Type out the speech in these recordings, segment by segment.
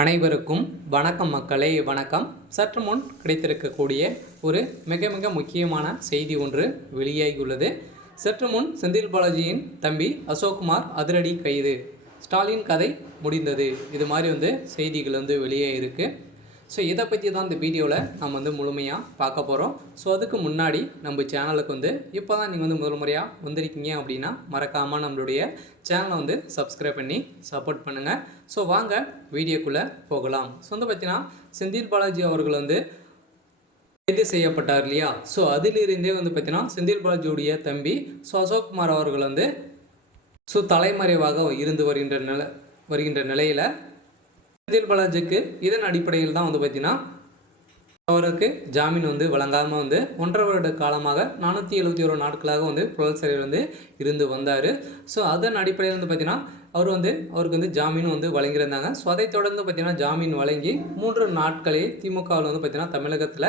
அனைவருக்கும் வணக்கம் மக்களே, வணக்கம். சற்று முன் கிடைத்திருக்கக்கூடிய ஒரு மிக மிக முக்கியமான செய்தி ஒன்று வெளியாகியுள்ளது. சற்று முன் செந்தில் பாலாஜியின் தம்பி அசோக்குமார் அதிரடி கைது, ஸ்டாலின் கதை முடிந்தது, இது மாதிரி செய்திகள் வெளியாகிருக்கு. ஸோ இதை பற்றி தான் இந்த வீடியோவில் நம்ம முழுமையாக பார்க்க போகிறோம். ஸோ அதுக்கு முன்னாடி நம்ம சேனலுக்கு இப்போ தான் நீங்கள் முதல் முறையாக வந்திருக்கீங்க அப்படின்னா மறக்காமல் நம்மளுடைய சேனலை சப்ஸ்கிரைப் பண்ணி சப்போர்ட் பண்ணுங்கள். ஸோ வாங்க வீடியோக்குள்ளே போகலாம். ஸோ பார்த்தீங்கன்னா செந்தில் பாலாஜி அவர்கள் கைது செய்யப்பட்டார் இல்லையா? ஸோ அதிலிருந்தே பார்த்தீங்கன்னா செந்தில் பாலாஜியுடைய தம்பி அசோக்குமார் அவர்கள் தலைமறைவாக இருந்து வருகின்ற நிலையில் செந்தில் பாலாஜிக்கு இதன் அடிப்படையில் தான் பார்த்தீங்கன்னா அவருக்கு ஜாமீன் வழங்காமல் 1.5 வருட காலமாக 471 நாட்களாக புழல் சிறையில் இருந்து வந்தார். ஸோ அதன் அடிப்படையில் பார்த்தீங்கன்னா அவருக்கு ஜாமீன் வழங்கியிருந்தாங்க. ஸோ அதை தொடர்ந்து பார்த்தீங்கன்னா ஜாமீன் வழங்கி 3 நாட்களில் திமுகவில் பார்த்தீங்கன்னா தமிழகத்தில்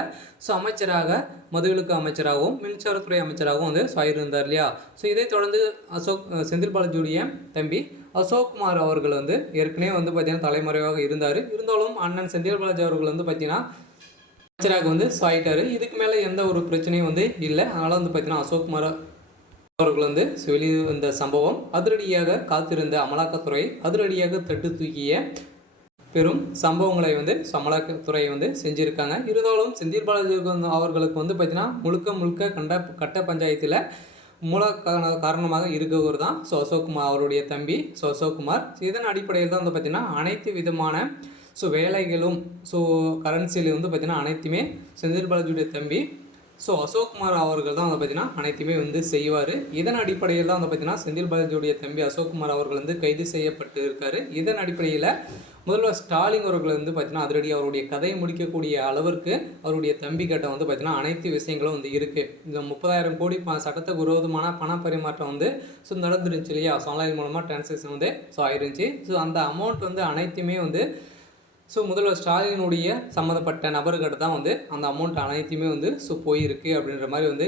அமைச்சராக மதுவிலக்கு அமைச்சராகவும் மின்சாரத்துறை அமைச்சராகவும் ஆயிருந்தார் இல்லையா? ஸோ இதை தொடர்ந்து செந்தில் பாலாஜியுடைய தம்பி அசோக்குமார் அவர்கள் ஏற்கனவே பார்த்தீங்கன்னா தலைமறைவாக இருந்தாலும் அண்ணன் செந்தில் பாலாஜி அவர்கள் பார்த்தீங்கன்னா அமைச்சராக ஆயிட்டார். இதுக்கு மேலே எந்த ஒரு பிரச்சனையும் இல்லை. அதனால் பார்த்தீங்கன்னா அசோக்குமார் அவர்கள் வெளியே வந்த சம்பவம் அதிரடியாக காத்திருந்த அமலாக்கத்துறை அதிரடியாக தட்டு தூக்கிய பெரும் சம்பவங்களை அமலாக்கத்துறை செஞ்சுருக்காங்க. இருந்தாலும் செந்தில் பாலாஜி அவர்களுக்கு பார்த்தீங்கன்னா முழுக்க கட்ட பஞ்சாயத்தில் மூல காரணமாக இருக்கவர் தான் அசோக்குமார் அவருடைய தம்பி அசோக்குமார். இதன் அடிப்படையில் தான் பார்த்தீங்கன்னா அனைத்து விதமான வேலைகளும் கரன்சியில் பார்த்தீங்கன்னா அனைத்துமே செந்தில் பாலாஜியுடைய தம்பி அசோக்குமார் அவர்கள் தான் பார்த்தீங்கன்னா அனைத்துமே செய்வார். இதன் அடிப்படையில் தான் பார்த்தீங்கன்னா செந்தில் பாலாஜியுடைய தம்பி அசோக்குமார் அவர்கள் கைது செய்யப்பட்டு இருக்கார். இதன் அடிப்படையில் முதல்வர் ஸ்டாலின் அவர்கள் பார்த்தீங்கன்னா அதிரடி அவருடைய கதையை முடிக்கக்கூடிய அளவிற்கு அவருடைய தம்பி கிட்ட பார்த்தீங்கன்னா அனைத்து விஷயங்களும் இருக்குது. இந்த 30,000 கோடி சட்டத்துக்கு விரோதமான பண பரிமாற்றம் நடந்துருந்துச்சு இல்லையா? ஆன்லைன் மூலமாக டிரான்சாக்ஷன் ஆயிருந்துச்சு. அந்த அமௌண்ட் அனைத்துமே முதல்வர் ஸ்டாலினுடைய சம்மந்தப்பட்ட நபர்கிட்ட தான் அந்த அமௌண்ட் அனைத்துமே போயிருக்கு அப்படின்ற மாதிரி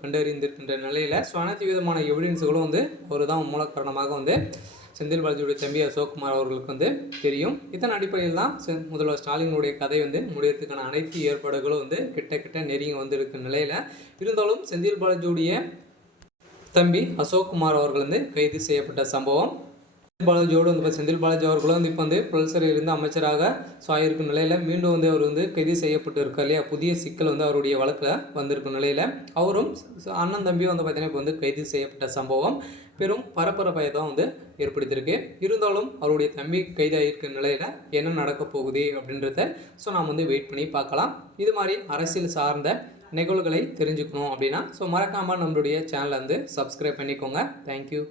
கண்டறிந்திருக்கின்ற நிலையில் அனைத்து விதமான எவிடன்ஸுகளும் ஒரு தான் மூல காரணமாக செந்தில் பாலாஜியுடைய தம்பி அசோக்குமார் அவர்களுக்கு தெரியும். இதன் அடிப்படையில் தான் முதல்வர் ஸ்டாலினுடைய கதை முடியறதுக்கான அனைத்து ஏற்பாடுகளும் கிட்ட நெருங்கி இருக்க நிலையில் இருந்தாலும் செந்தில் பாலாஜியுடைய தம்பி அசோக்குமார் அவர்கள் கைது செய்யப்பட்ட சம்பவம் பாலாஜியோடு செந்தில் பாலாஜி அவர்களும் இப்போ புழல் சிறையிலிருந்து அமைச்சராக ஆயிருக்கும் நிலையில் மீண்டும் அவர் கைது செய்யப்பட்டு இருக்கார் இல்லையா? புதிய சிக்கல் அவருடைய வழக்கில் வந்திருக்கும் நிலையில் அவரும் அண்ணன் தம்பியும் பார்த்தீங்கன்னா இப்போ கைது செய்யப்பட்ட சம்பவம் பெரும் பரபரப்பை தான் ஏற்படுத்தியிருக்கு. இருந்தாலும் அவருடைய தம்பி கைதாகிருக்க நிலையில் என்ன நடக்க போகுது அப்படின்றத நாம் வெயிட் பண்ணி பார்க்கலாம். இது மாதிரி அரசியல் சார்ந்த நிகழ்வுகளை தெரிஞ்சுக்கணும் அப்படின்னா மறக்காமல் நம்மளுடைய சேனலை சப்ஸ்கிரைப் பண்ணிக்கோங்க. தேங்க்யூ.